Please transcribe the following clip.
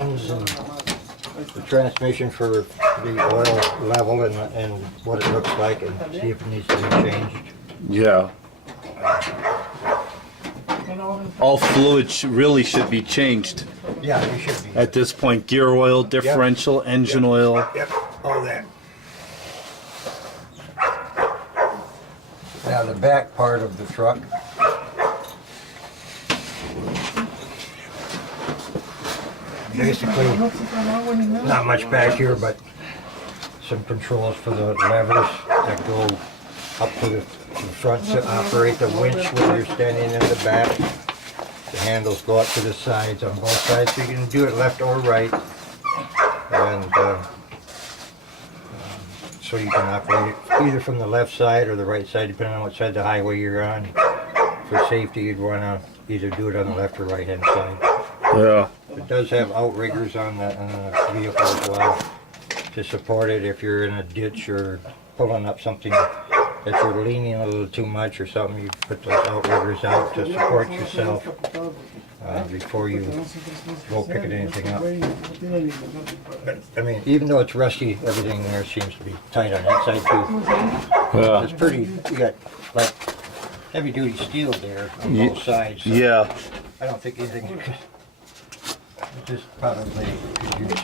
And the transmission for the oil level and what it looks like, and see if it needs to be changed. Yeah. All fluid really should be changed Yeah, you should be. at this point. Gear oil, differential, engine oil. Yep, all that. Now the back part of the truck. Basically, not much back here, but some controls for the levers that go up to the front to operate the winch when you're standing in the back. The handles go up to the sides on both sides, so you can do it left or right. And so you can operate it either from the left side or the right side, depending on what side of the highway you're on. For safety, you'd want to either do it on the left or right hand side. Yeah. It does have outriggers on the vehicle as well to support it if you're in a ditch or pulling up something that you're leaning a little too much or something. You put those outriggers out to support yourself before you go picking anything up. But, I mean, even though it's rusty, everything there seems to be tight on that side too. Yeah. It's pretty. You got like heavy duty steel there on both sides. So Yeah. I don't think anything. Just probably could use